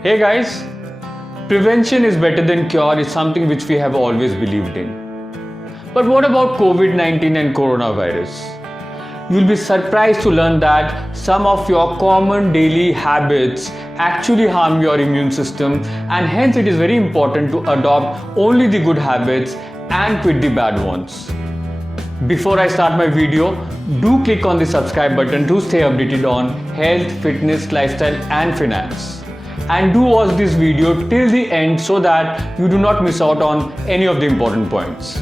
Hey guys, prevention is better than cure is something which we have always believed in. But what about COVID 19 and coronavirus? You'll be surprised to learn that some of your common daily habits actually harm your immune system, and hence it is very important to adopt only the good habits and quit the bad ones. Before I start my video, do click on the subscribe button to stay updated on health, fitness, lifestyle, and finance. And do watch this video till the end so that you do not miss out on any of the important points.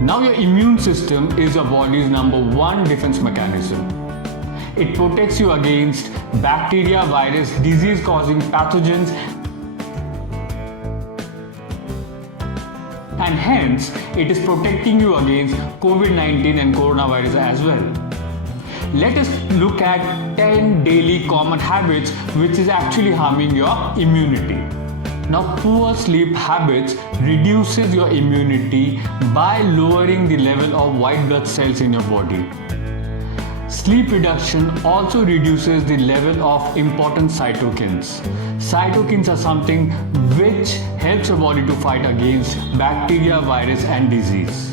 Now, your immune system is your body's number one defense mechanism. It protects you against bacteria, virus, disease-causing pathogens, and hence it is protecting you against COVID-19 and coronavirus as well. Let us look at 10 daily common habits which is actually harming your immunity. Now, poor sleep habits reduces your immunity by lowering the level of white blood cells in your body. Sleep reduction also reduces the level of important cytokines. Cytokines are something which helps your body to fight against bacteria, virus, and disease.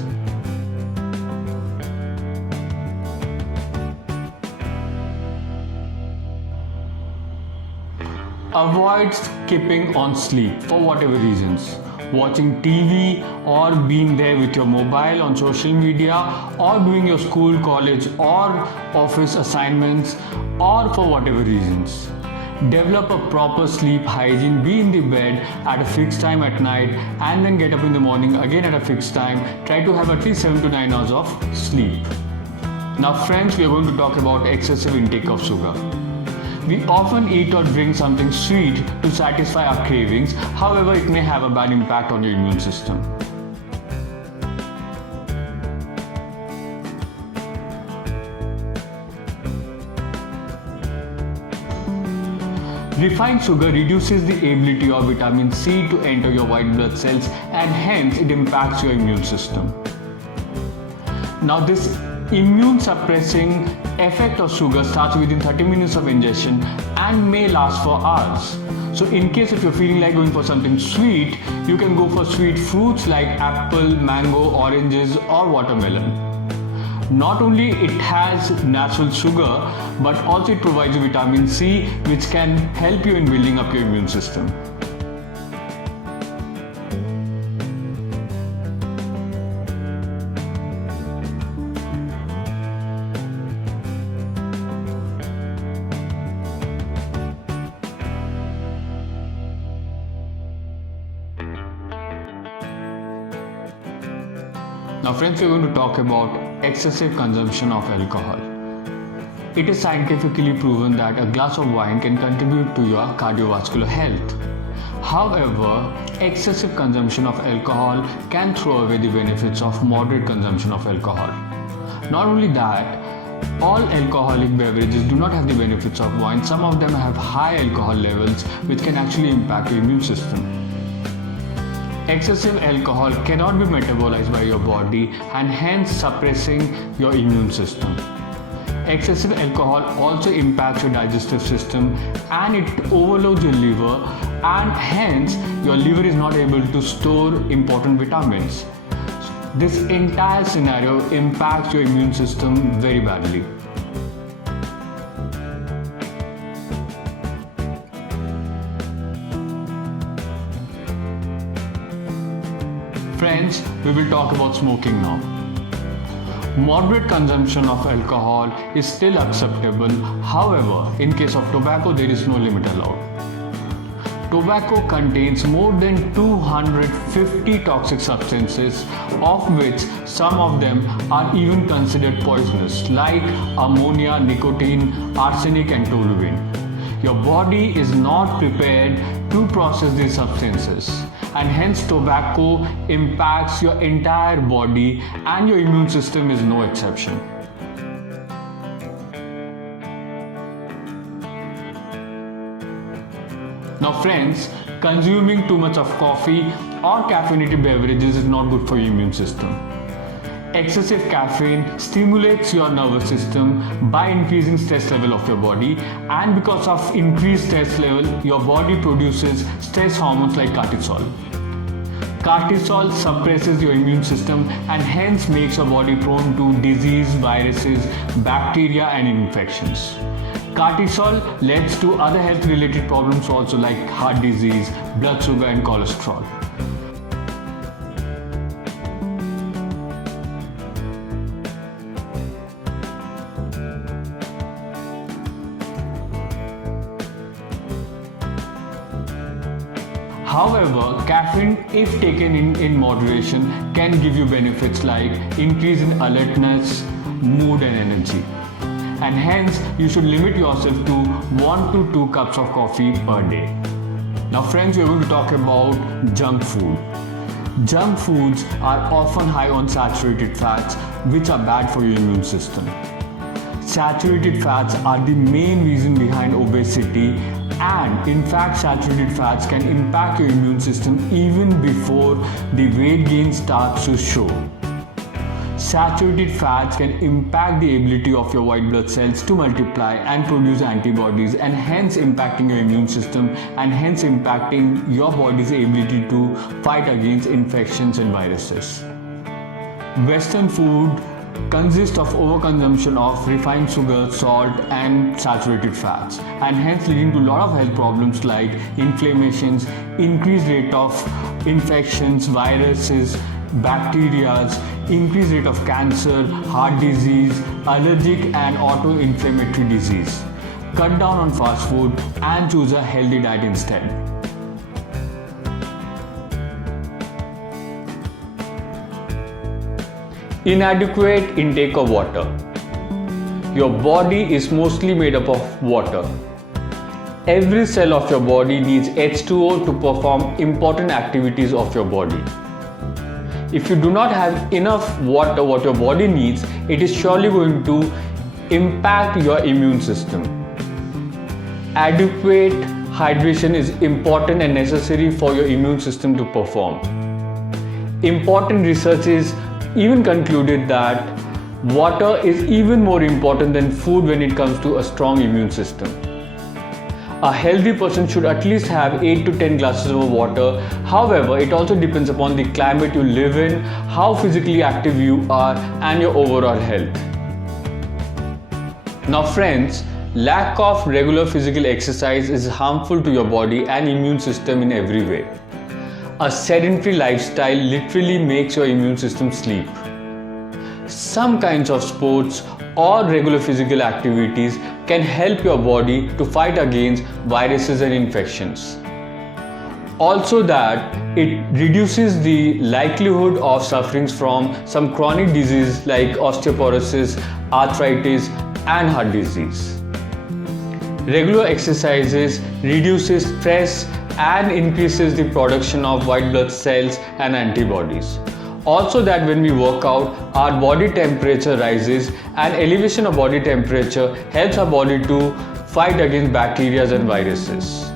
Avoid skipping on sleep for whatever reasons. Watching TV or being there with your mobile on social media or doing your school, college or office assignments or for whatever reasons. Develop a proper sleep hygiene. Be in the bed at a fixed time at night and then get up in the morning again at a fixed time. Try to have at least 7 to 9 hours of sleep. Now friends, we are going to talk about excessive intake of sugar. We often eat or drink something sweet to satisfy our cravings. However, it may have a bad impact on your immune system. Refined sugar reduces the ability of vitamin C to enter your white blood cells, and hence it impacts your immune system. Now, this immune suppressing effect of sugar starts within 30 minutes of ingestion and may last for hours. So in case if you're feeling like going for something sweet, you can go for sweet fruits like apple, mango, oranges or watermelon. Not only it has natural sugar, but also it provides you vitamin C, which can help you in building up your immune system. Now friends, we're going to talk about excessive consumption of alcohol. It is scientifically proven that a glass of wine can contribute to your cardiovascular health. However, excessive consumption of alcohol can throw away the benefits of moderate consumption of alcohol. Not only that, all alcoholic beverages do not have the benefits of wine. Some of them have high alcohol levels which can actually impact your immune system. Excessive alcohol cannot be metabolized by your body and hence suppressing your immune system. Excessive alcohol also impacts your digestive system and it overloads your liver, and hence your liver is not able to store important vitamins. This entire scenario impacts your immune system very badly. Friends, we will talk about smoking now. Moderate consumption of alcohol is still acceptable. However, in case of tobacco, there is no limit allowed. Tobacco contains more than 250 toxic substances, of which some of them are even considered poisonous, like ammonia, nicotine, arsenic, and toluene. Your body is not prepared to process these substances, and hence tobacco impacts your entire body, and your immune system is no exception. Now friends, consuming too much of coffee or caffeinated beverages is not good for your immune system. Excessive caffeine stimulates your nervous system by increasing stress level of your body, and because of increased stress level, your body produces stress hormones like cortisol. Cortisol suppresses your immune system and hence makes your body prone to disease, viruses, bacteria and infections. Cortisol leads to other health related problems also like heart disease, blood sugar and cholesterol. However, caffeine, if taken in moderation, can give you benefits like increase in alertness, mood and energy. And hence, you should limit yourself to 1 to 2 cups of coffee per day. Now friends, we are going to talk about junk food. Junk foods are often high on saturated fats, which are bad for your immune system. Saturated fats are the main reason behind obesity, and in fact saturated fats can impact your immune system even before the weight gain starts to show. Saturated fats can impact the ability of your white blood cells to multiply and produce antibodies, and hence impacting your immune system and hence impacting your body's ability to fight against infections and viruses. Western food consists of overconsumption of refined sugar, salt and saturated fats, and hence leading to a lot of health problems like inflammations, increased rate of infections, viruses, bacteria, increased rate of cancer, heart disease, allergic and auto-inflammatory disease. Cut down on fast food and choose a healthy diet instead. Inadequate intake of water. Your body is mostly made up of water. Every cell of your body needs H2O to perform important activities of your body. If you do not have enough water, what your body needs, it is surely going to impact your immune system. Adequate hydration is important and necessary for your immune system to perform. Important research is even concluded that water is even more important than food when it comes to a strong immune system. A healthy person should at least have 8 to 10 glasses of water. However, it also depends upon the climate you live in, how physically active you are, and your overall health. Now friends, lack of regular physical exercise is harmful to your body and immune system in every way. A sedentary lifestyle literally makes your immune system sleep. Some kinds of sports or regular physical activities can help your body to fight against viruses and infections. Also that it reduces the likelihood of suffering from some chronic disease like osteoporosis, arthritis and heart disease. Regular exercises reduces stress and increases the production of white blood cells and antibodies. Also that when we work out, our body temperature rises, and elevation of body temperature helps our body to fight against bacteria and viruses.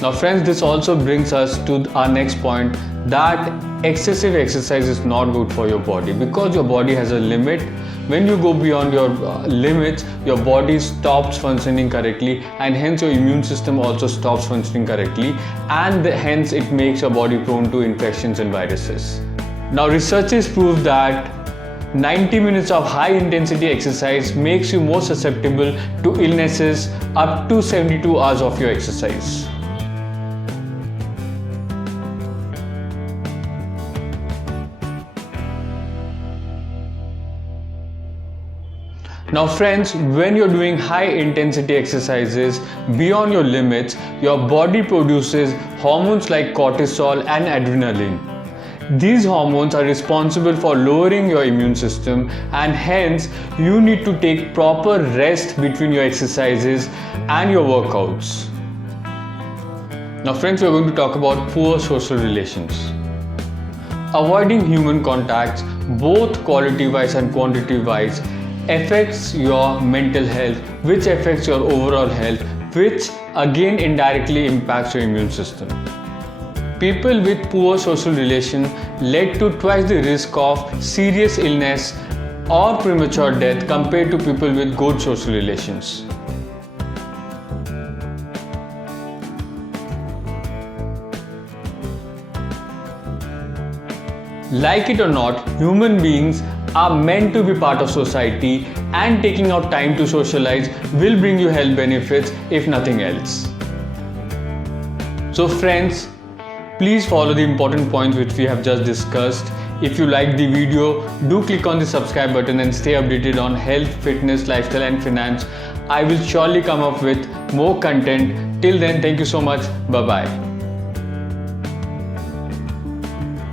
Now friends, this also brings us to our next point, that excessive exercise is not good for your body, because your body has a limit. When you go beyond your limits, your body stops functioning correctly, and hence your immune system also stops functioning correctly, and hence it makes your body prone to infections and viruses. Now researchers prove that 90 minutes of high intensity exercise makes you more susceptible to illnesses up to 72 hours of your exercise. Now friends, when you're doing high intensity exercises beyond your limits, your body produces hormones like cortisol and adrenaline. These hormones are responsible for lowering your immune system, and hence you need to take proper rest between your exercises and your workouts. Now friends, we're going to talk about poor social relations. Avoiding human contacts, both quality-wise and quantity-wise, affects your mental health, which affects your overall health, which again indirectly impacts your immune system. People with poor social relation led to twice the risk of serious illness or premature death compared to people with good social relations. Like it or not, human beings are meant to be part of society, and taking out time to socialize will bring you health benefits if nothing else. So friends, please follow the important points which we have just discussed. If you liked the video, do click on the subscribe button and stay updated on health, fitness, lifestyle and finance. I will surely come up with more content. Till then, thank you so much. Bye bye.